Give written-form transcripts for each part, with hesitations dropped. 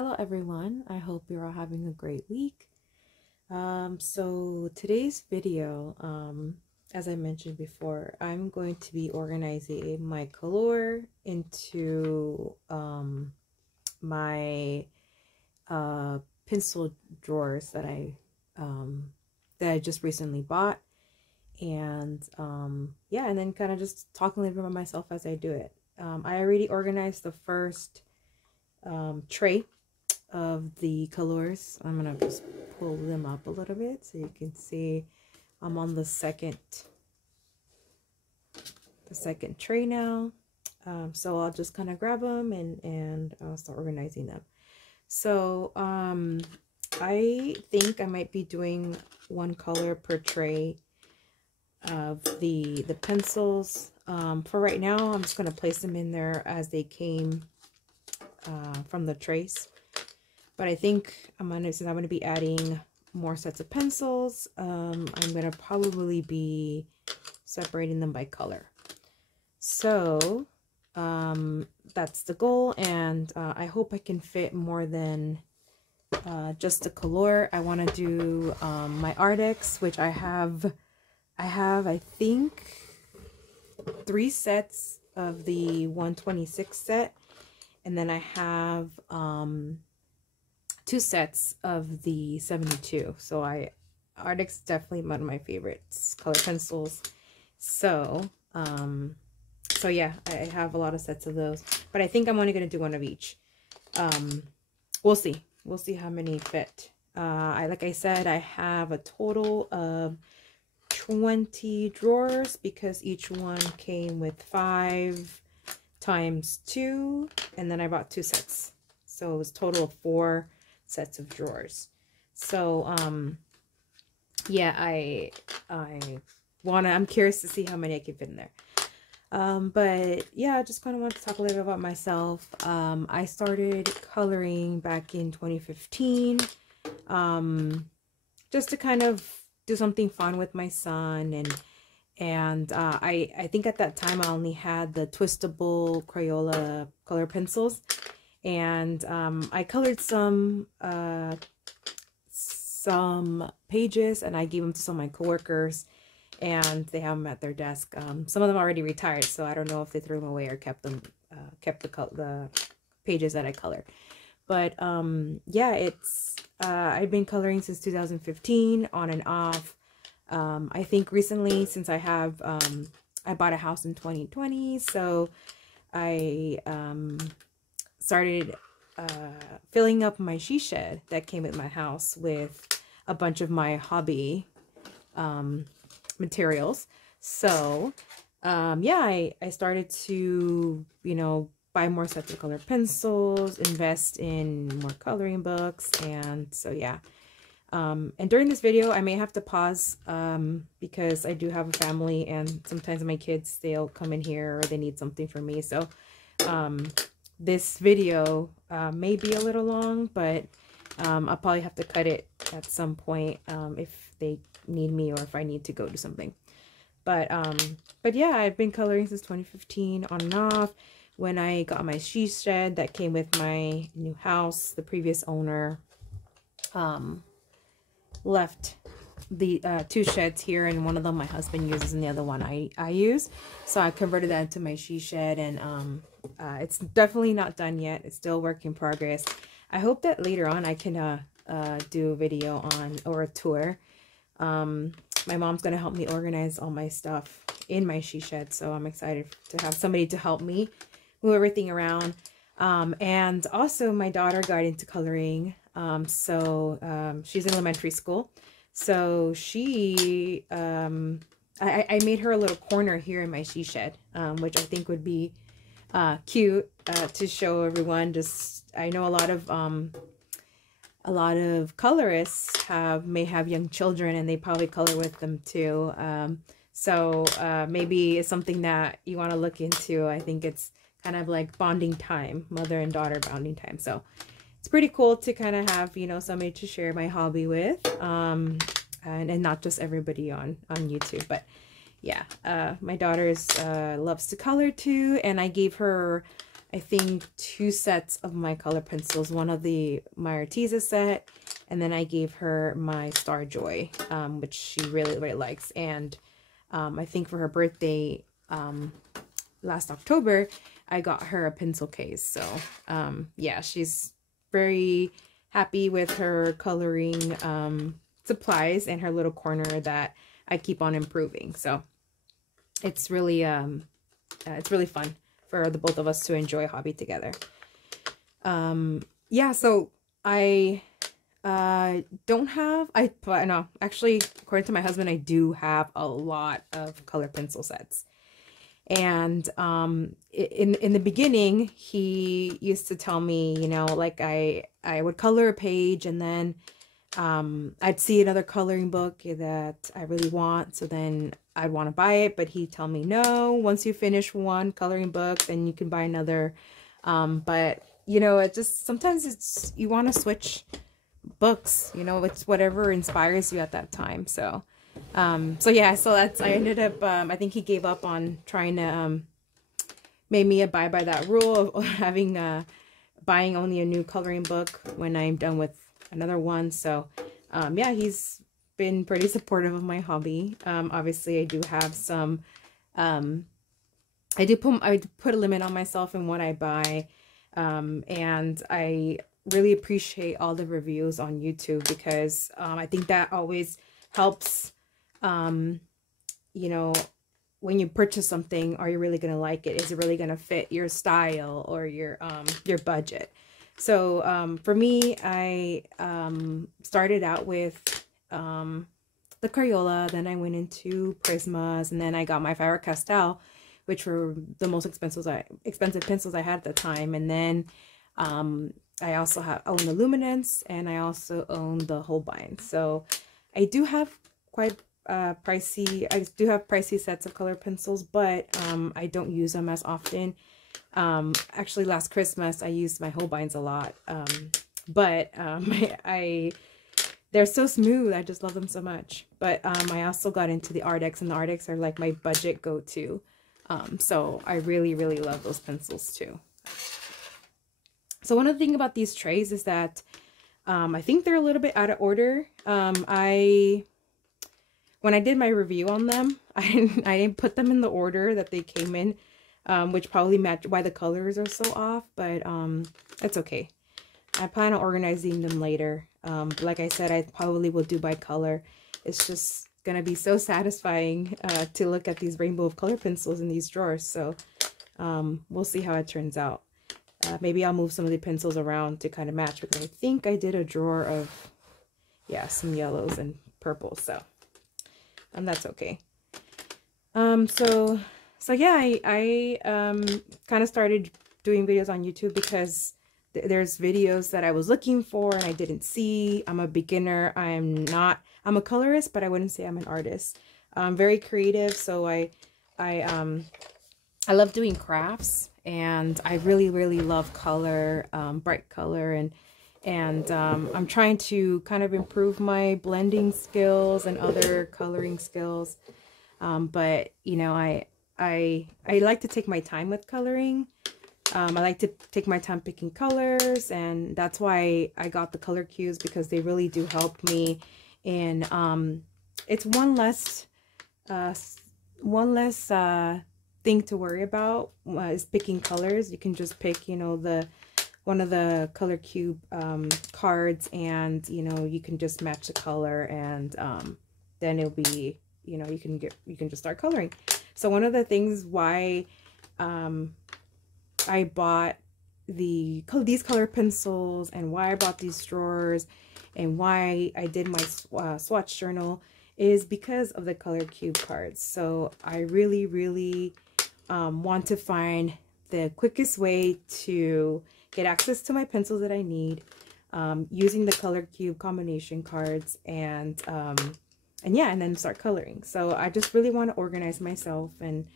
Hello everyone, I hope you're all having a great week. So today's video, as I mentioned before, I'm going to be organizing my Kalour into my pencil drawers that I just recently bought, and yeah, and then kind of just talking a little bit about myself as I do it. I already organized the first tray of the Kalours. I'm gonna just pull them up a little bit so you can see I'm on the second tray now. So I'll just kind of grab them and I'll start organizing them. So I think I might be doing one color per tray of the pencils. For right now, I'm just going to place them in there as they came from the trays. But I think since I'm going to be adding more sets of pencils, I'm going to probably be separating them by color. So that's the goal, and I hope I can fit more than just the Kalour. I want to do my Arrtx, which I have I think 3 sets of the 126 set, and then I have 2 sets of the 72. So Arrtx is definitely one of my favorites color pencils. So so yeah, I have a lot of sets of those, but I think I'm only going to do one of each. We'll see how many fit. Like I said, I have a total of 20 drawers because each one came with 5 times 2, and then I bought 2 sets, so it was a total of 4 sets of drawers. So yeah, I'm curious to see how many I can fit in there. But yeah, I just kind of want to talk a little bit about myself. I started coloring back in 2015, just to kind of do something fun with my son, and I think at that time I only had the twistable Crayola color pencils, and I colored some pages, and I gave them to some of my coworkers, and they have them at their desk. Some of them already retired, so I don't know if they threw them away or kept the pages that I colored. But yeah, it's I've been coloring since 2015, on and off. I think recently, since I bought a house in 2020, so I started filling up my she shed that came with my house with a bunch of my hobby materials. So yeah, I started to, buy more sets of color pencils, invest in more coloring books, and so yeah. And during this video I may have to pause because I do have a family, and sometimes my kids, they'll come in here or they need something from me. So this video may be a little long, but I'll probably have to cut it at some point if they need me or if I need to go do something. But yeah, I've been coloring since 2015, on and off. When I got my she shed that came with my new house, the previous owner left the 2 sheds here, and one of them my husband uses and the other one I use. So I converted that into my she shed, and it's definitely not done yet. It's still a work in progress. I hope that later on I can do a video or a tour. My mom's gonna help me organize all my stuff in my she shed, so I'm excited to have somebody to help me move everything around. And also my daughter got into coloring. She's in elementary school, so she I made her a little corner here in my she shed, which I think would be cute to show everyone. I know a lot of colorists may have young children, and they probably color with them too. So maybe it's something that you want to look into. I think it's kind of like bonding time, mother and daughter bonding time. So it's pretty cool to kind of have, somebody to share my hobby with, and not just everybody on YouTube. But yeah, my daughter loves to color too, and I gave her I think 2 sets of my color pencils, one of my Arrtx set, and then I gave her my Star Joy, which she really, really likes. And I think for her birthday last October, I got her a pencil case. So yeah, she's very happy with her coloring supplies and her little corner that I keep on improving. So it's really fun for the both of us to enjoy a hobby together. Yeah, so I don't have, no, actually, according to my husband, I do have a lot of color pencil sets. And in the beginning, he used to tell me, you know, like I would color a page, and then I'd see another coloring book that I really want, so then I'd want to buy it, but he'd tell me, no, once you finish one coloring book, then you can buy another. But you know, it just, sometimes it's, you want to switch books, you know, it's whatever inspires you at that time. So yeah, so that's, I ended up, I think he gave up on trying to made me abide by that rule of having buying only a new coloring book when I'm done with another one. So yeah, he's been pretty supportive of my hobby. Obviously I do have some I put a limit on myself in what I buy, and I really appreciate all the reviews on YouTube, because I think that always helps. You know, when you purchase something, are you really going to like it? Is it really going to fit your style or your budget? So for me, I started out with the Crayola, then I went into Prismas, and then I got my Faber-Castell, which were the most expensive pencils I had at the time. And then I also own the Luminance, and I also own the Holbein. So I do have quite pricey sets of color pencils, but I don't use them as often. Actually, last Christmas I used my Holbeins a lot, but they're so smooth. I just love them so much. But I also got into the Arrtx, and the Arrtx are like my budget go-to. So I really, really love those pencils too. So one of the things about these trays is that I think they're a little bit out of order. When I did my review on them, I didn't put them in the order that they came in, which probably match why the colors are so off, but that's okay. I plan on organizing them later. Like I said, I probably will do by color. It's just gonna be so satisfying to look at these rainbow of color pencils in these drawers. So we'll see how it turns out. Maybe I'll move some of the pencils around to kind of match, because I think I did a drawer of, yeah, some yellows and purples. So that's okay. So yeah, I kind of started doing videos on YouTube because there's videos that I was looking for and I didn't see. I'm a beginner. I'm a colorist, but I wouldn't say I'm an artist. I'm very creative, so I love doing crafts, and I really, really love color, bright color, and I'm trying to kind of improve my blending skills and other coloring skills. But you know, I like to take my time with coloring. I like to take my time picking colors, and that's why I got the color cues, because they really do help me in it's one less thing to worry about is picking colors. You can just pick, you know, one of the color cube cards, and you know, you can just match the color, and then it'll be, you know, you can just start coloring. So one of the things why I bought these color pencils, and why I bought these drawers, and why I did my swatch journal is because of the color cube cards. So I really, really want to find the quickest way to get access to my pencils that I need, using the color cube combination cards, and yeah, and then start coloring. So I just really want to organize myself and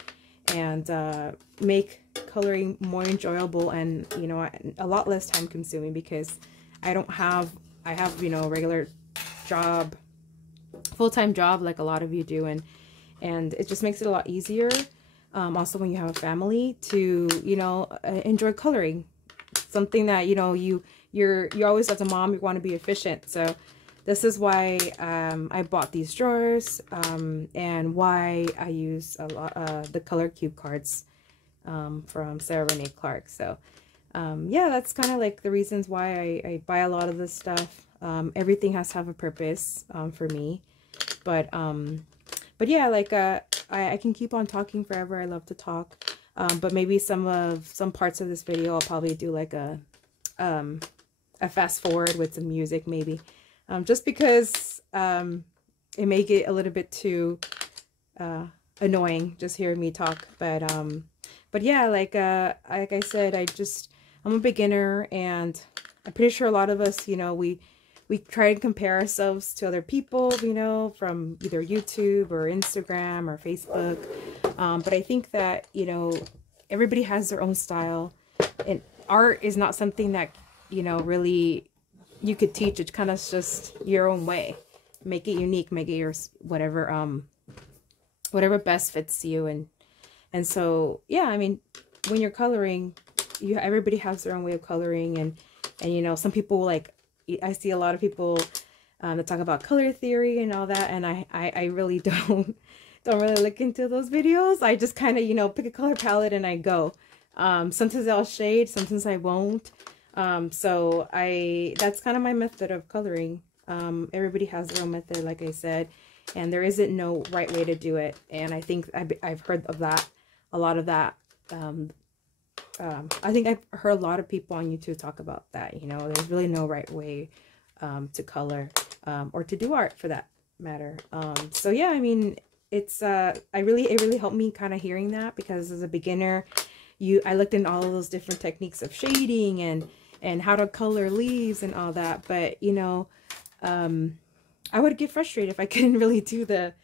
make coloring more enjoyable, and you know, a lot less time consuming, because I have, you know, a regular job, full-time job like a lot of you do, and it just makes it a lot easier. also when you have a family, to, you know, enjoy coloring. Something that, you know, you're always, as a mom, you want to be efficient. So this is why I bought these drawers, and why I use a lot the color cube cards from Sarah Renee Clark. So yeah, that's kind of like the reasons why I buy a lot of this stuff. Everything has to have a purpose for me. But yeah, like I can keep on talking forever. I love to talk. But maybe some parts of this video I'll probably do like a fast forward with some music, maybe. Just because it may get a little bit too annoying just hearing me talk. But yeah, like I said, I'm a beginner, and I'm pretty sure a lot of us, you know, we try and compare ourselves to other people, you know, from either YouTube or Instagram or Facebook. But I think that, you know, everybody has their own style, and art is not something that, you know, really you could teach. It's kind of just your own way. Make it unique, make it yours, whatever best fits you. And so, yeah, I mean, when you're coloring, everybody has their own way of coloring, and you know, some people, like, I see a lot of people that talk about color theory and all that, and I really don't really look into those videos. I just kind of, you know, pick a color palette and I go. Sometimes I'll shade, sometimes I won't. So that's kind of my method of coloring. Everybody has their own method, like I said, and there isn't no right way to do it. And I think I've heard of that, a lot of that. I think I've heard a lot of people on YouTube talk about that. You know, there's really no right way to color, or to do art for that matter. So yeah, I mean, it's it really helped me kind of hearing that, because as a beginner, I looked in all of those different techniques of shading and how to color leaves and all that. But, you know, I would get frustrated if I couldn't really do the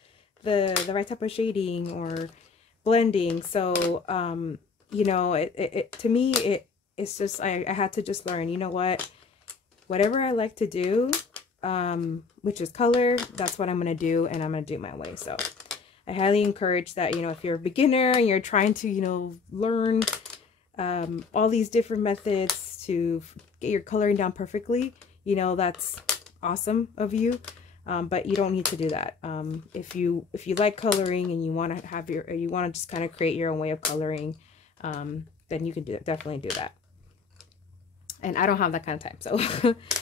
right type of shading or blending. So, you know, to me, it's just, I had to just learn, you know what, whatever I like to do, which is color, that's what I'm going to do, and I'm going to do it my way. So I highly encourage that, you know, if you're a beginner and you're trying to, you know, learn all these different methods to get your coloring down perfectly, you know, that's awesome of you. But you don't need to do that. If you like coloring and you want to just kind of create your own way of coloring, then you can definitely do that. And I don't have that kind of time, so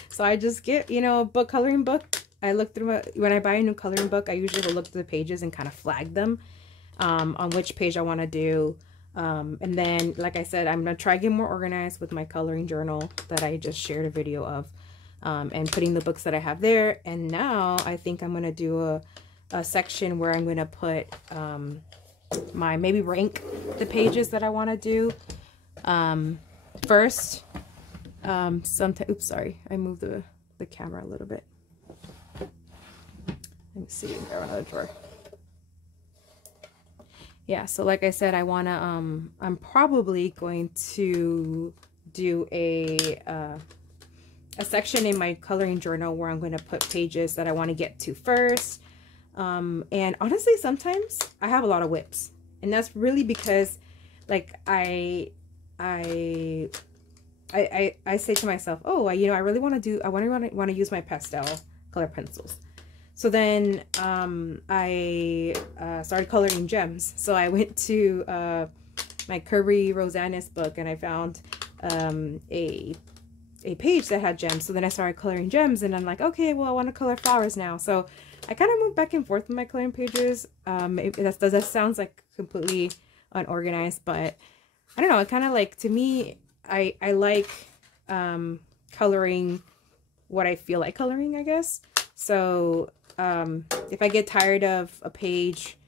so I just get, you know, a coloring book. I look through when I buy a new coloring book, I usually will look through the pages and kind of flag them on which page I want to do. And then, like I said, I'm gonna try to get more organized with my coloring journal that I just shared a video of, and putting the books that I have there. And now I think I'm gonna do a section where I'm gonna put maybe rank the pages that I want to do first. Oops, sorry, I moved the camera a little bit. Let me see, grab another drawer. Yeah, so like I said, I want to, I'm probably going to do a section in my coloring journal where I'm going to put pages that I want to get to first. And honestly, sometimes I have a lot of whips, and that's really because, like, I say to myself, oh, you know, I really want to use my pastel color pencils. So then I started coloring gems. So I went to my Curry Rosanna's book, and I found a page that had gems. So then I started coloring gems, and I'm like, okay, well, I want to color flowers now. So I kind of moved back and forth with my coloring pages. That sounds like completely unorganized, but I don't know. It kind of, like, to me, I like coloring what I feel like coloring, I guess. So if I get tired of a page,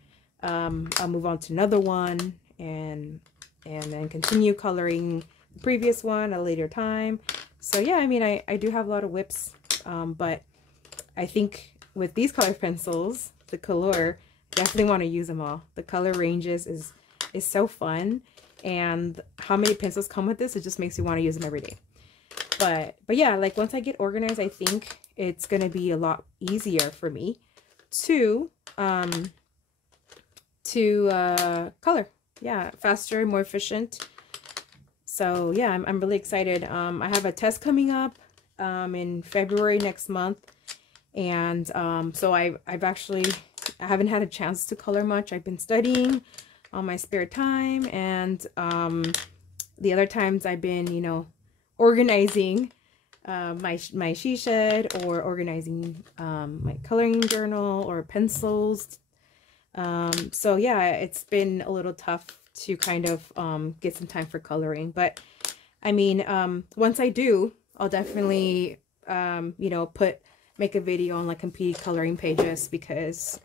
I'll move on to another one, and then continue coloring the previous one at a later time. So yeah, I mean, I do have a lot of whips, but I think with these color pencils, the Kalour, definitely want to use them all. The color ranges is so fun, and how many pencils come with this, it just makes you want to use them every day. But yeah, like, once I get organized, I think it's going to be a lot easier for me to color. yeah, faster, more efficient. So yeah, I'm really excited. I have a test coming up in February next month. And so I haven't had a chance to color much. I've been studying on my spare time, and the other times I've been, you know, organizing my she shed, or organizing my coloring journal or pencils. So yeah, it's been a little tough to kind of get some time for coloring, but I mean, once I do, I'll definitely you know, make a video on like competing coloring pages, because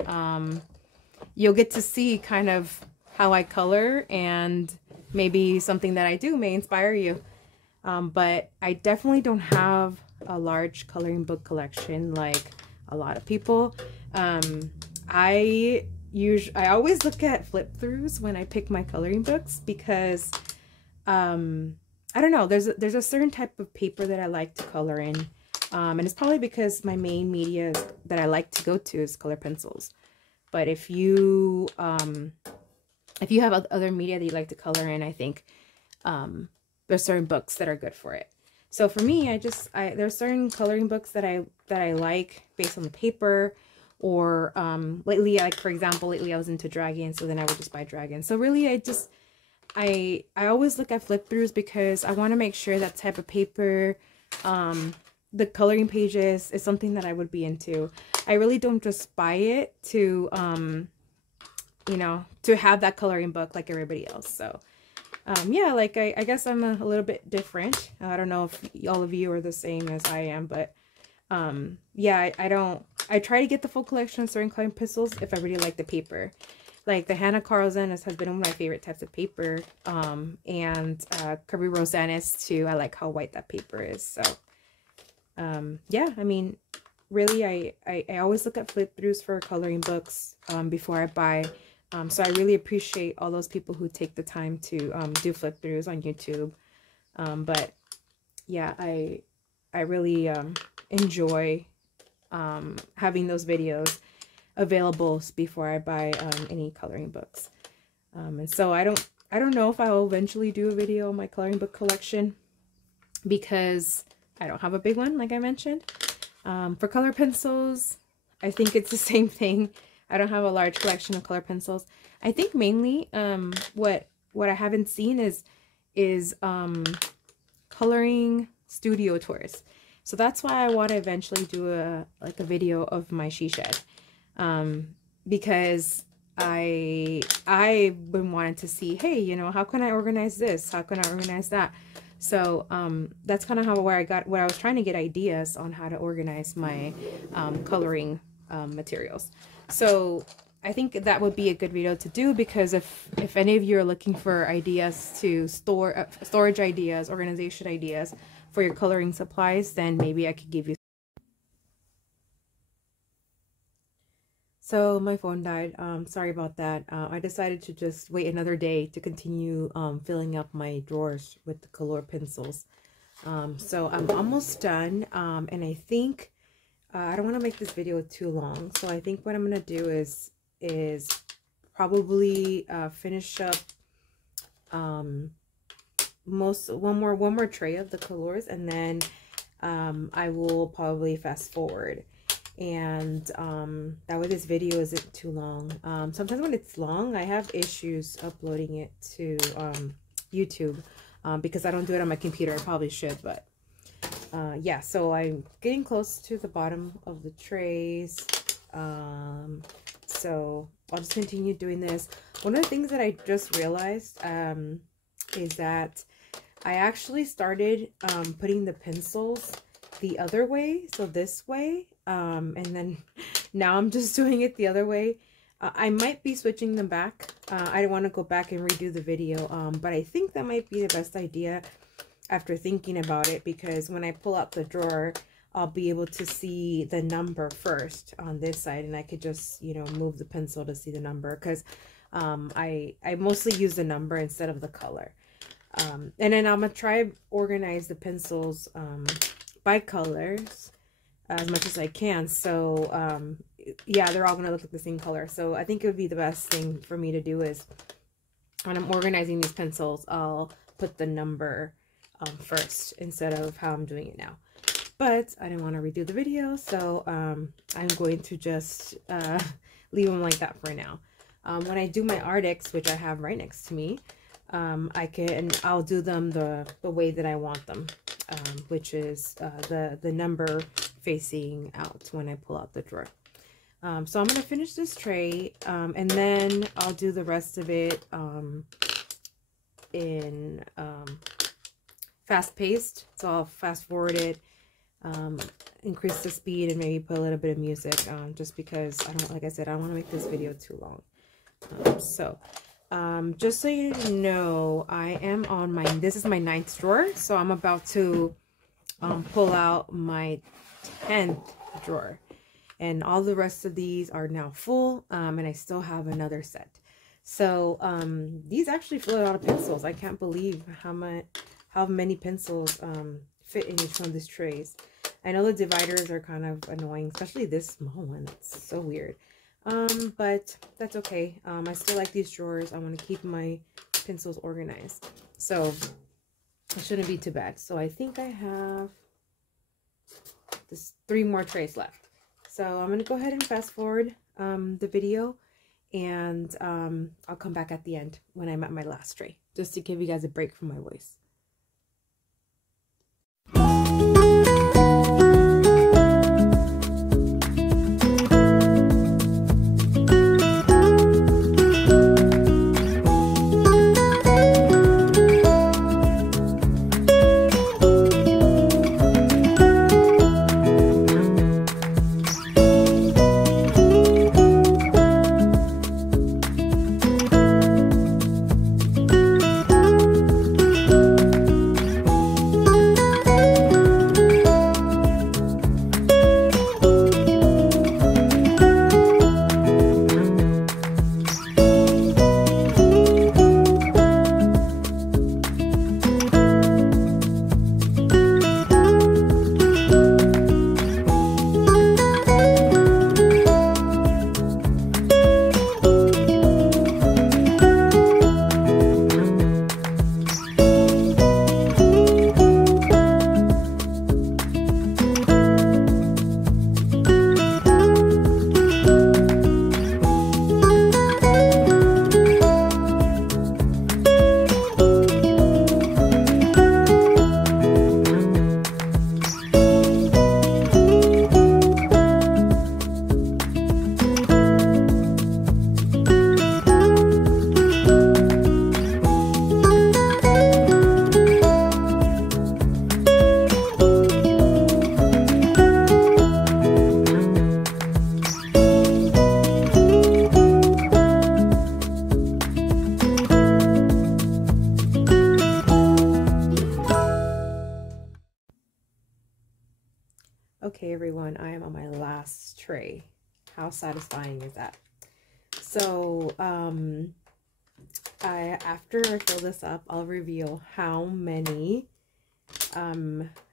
you'll get to see kind of how I color, and maybe something that I do may inspire you. But I definitely don't have a large coloring book collection like a lot of people. I always look at flip throughs when I pick my coloring books, because I don't know, there's a certain type of paper that I like to color in. And it's probably because my main media that I like to go to is color pencils. But if you have other media that you like to color in, I think there's certain books that are good for it. So for me, there's certain coloring books that I like based on the paper. Or lately, like for example, lately I was into dragons, so then I would just buy dragons. So really, I always look at flip throughs, because I want to make sure that type of paper, the coloring pages, is something that I would be into. I really don't just buy it to you know, to have that coloring book like everybody else. So yeah, like I guess I'm a little bit different. I don't know if all of you are the same as I am, but yeah, I try to get the full collection of certain coloring pencils if I really like the paper. Like the Hannah Carlson has been one of my favorite types of paper, and Kirby Rosanis too. I like how white that paper is. So yeah, I mean, really, I always look at flip throughs for coloring books before I buy. So I really appreciate all those people who take the time to do flip throughs on YouTube. But yeah, I really enjoy having those videos available before I buy any coloring books. And so I don't know if I will eventually do a video on my coloring book collection, because I don't have a big one, like I mentioned. For color pencils, I think it's the same thing. I don't have a large collection of color pencils. I think mainly what I haven't seen is coloring studio tours. So that's why I want to eventually do a video of my she shed, because I've been wanting to see, hey, you know, how can I organize this? How can I organize that? So that's kind of where I was trying to get ideas on how to organize my coloring materials. So I think that would be a good video to do, because if any of you are looking for ideas to storage ideas, organization ideas for your coloring supplies, then maybe I could give you. So my phone died. Sorry about that. I decided to just wait another day to continue filling up my drawers with the Kalour pencils. So I'm almost done, and I think I don't want to make this video too long. So I think what I'm gonna do is probably finish up one more tray of the Kalours, and then I will probably fast forward. And that way this video isn't too long. Sometimes when it's long, I have issues uploading it to YouTube because I don't do it on my computer. I probably should, but yeah, so I'm getting close to the bottom of the trays. So I'll just continue doing this. One of the things that I just realized is that I actually started putting the pencils the other way, so this way, and then now I'm just doing it the other way. I might be switching them back. I don't want to go back and redo the video, but I think that might be the best idea after thinking about it, because when I pull out the drawer, I'll be able to see the number first on this side, and I could just, you know, move the pencil to see the number, because I mostly use the number instead of the color. And then I'm gonna try organize the pencils by colors as much as I can. So yeah, they're all gonna look like the same color. So I think it would be the best thing for me to do is when I'm organizing these pencils, I'll put the number first instead of how I'm doing it now. But I didn't want to redo the video, so I'm going to just leave them like that for now. When I do my Arrtx, which I have right next to me, I'll do them the way that I want them, which is the number facing out when I pull out the drawer. So I'm going to finish this tray, and then I'll do the rest of it in fast paced. So I'll fast forward it, increase the speed, and maybe put a little bit of music, just because like I said, I don't want to make this video too long. Just so you know, I am on this is my 9th drawer, so I'm about to pull out my 10th drawer. And all the rest of these are now full, and I still have another set. So these actually fill a lot of pencils. I can't believe how many pencils fit in each one of these trays. I know the dividers are kind of annoying, especially this small one. It's so weird. But that's okay. I still like these drawers. I want to keep my pencils organized. So it shouldn't be too bad. So I think I have this 3 more trays left. So I'm going to go ahead and fast forward the video, and I'll come back at the end when I'm at my last tray, just to give you guys a break from my voice. Okay, everyone, I am on my last tray. How satisfying is that? So, after I fill this up, I'll reveal how many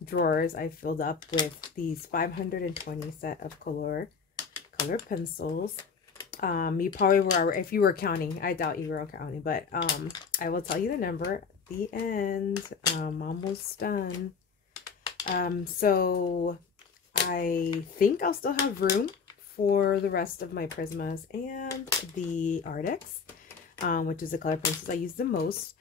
drawers I filled up with these 520 set of Kalour color pencils. You probably were, if you were counting. I doubt you were counting, but I will tell you the number at the end. Almost done. So I think I'll still have room for the rest of my prismas and the Arrtx, which is the color pencils I use the most.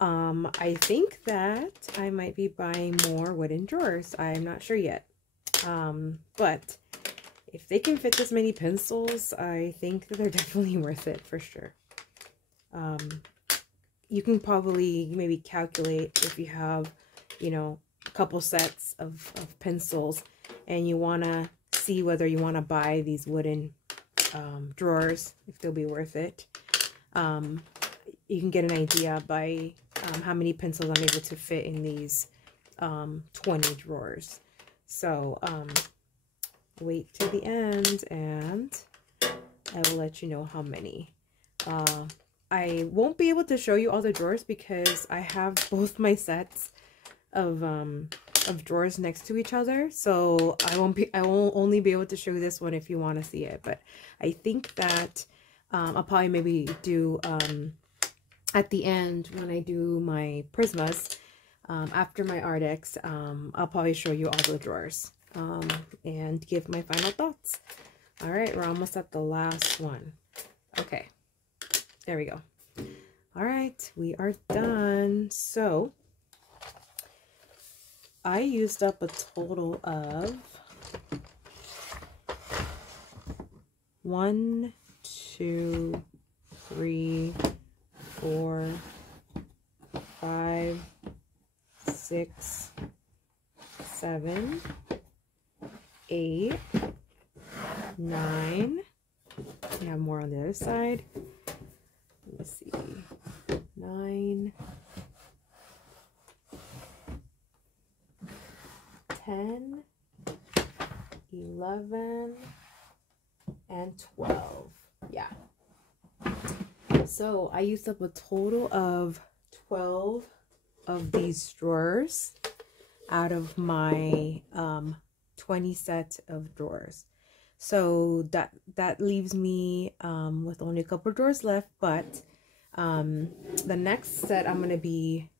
I think that I might be buying more wooden drawers. I'm not sure yet. But if they can fit this many pencils, I think that they're definitely worth it for sure. You can probably maybe calculate if you have, you know, a couple sets of pencils and you want to see whether you want to buy these wooden drawers, if they'll be worth it. You can get an idea by how many pencils I'm able to fit in these 20 drawers. So wait till the end and I will let you know how many. I won't be able to show you all the drawers because I have both my sets of drawers next to each other, so I won't only be able to show you this one if you want to see it. But I think that I'll probably maybe do at the end, when I do my prismas, after my Arrtx, I'll probably show you all the drawers and give my final thoughts. All right, we're almost at the last one. Okay, there we go. All right, we are done. So I used up a total of 1, 2, 3, 4, 5, 6, 7, 8, 9. We have more on the other side. Let's see. 9, 10, 11, and 12. Yeah. So I used up a total of 12 of these drawers out of my 20 set of drawers. So that leaves me with only a couple of drawers left, but the next set I'm going to be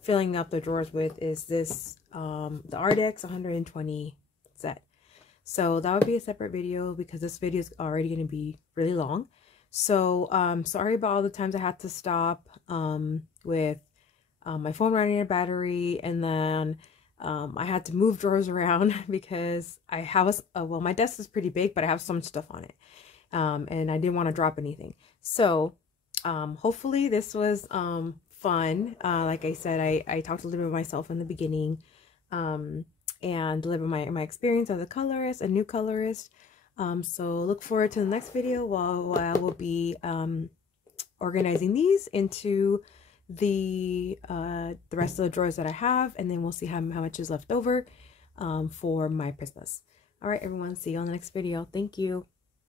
filling up the drawers with is this the Arrtx 120 set. So that would be a separate video because this video is already going to be really long. So sorry about all the times I had to stop with my phone running out of battery, and then I had to move drawers around because I have well, my desk is pretty big, but I have so much stuff on it, and I didn't want to drop anything. So hopefully this was fun. Like I said, I talked a little bit about myself in the beginning, and a little bit of my experience as a colorist, a new colorist. So look forward to the next video while I will be organizing these into the rest of the drawers that I have, and then we'll see how much is left over for my prismas. All right, everyone, see you on the next video. Thank you.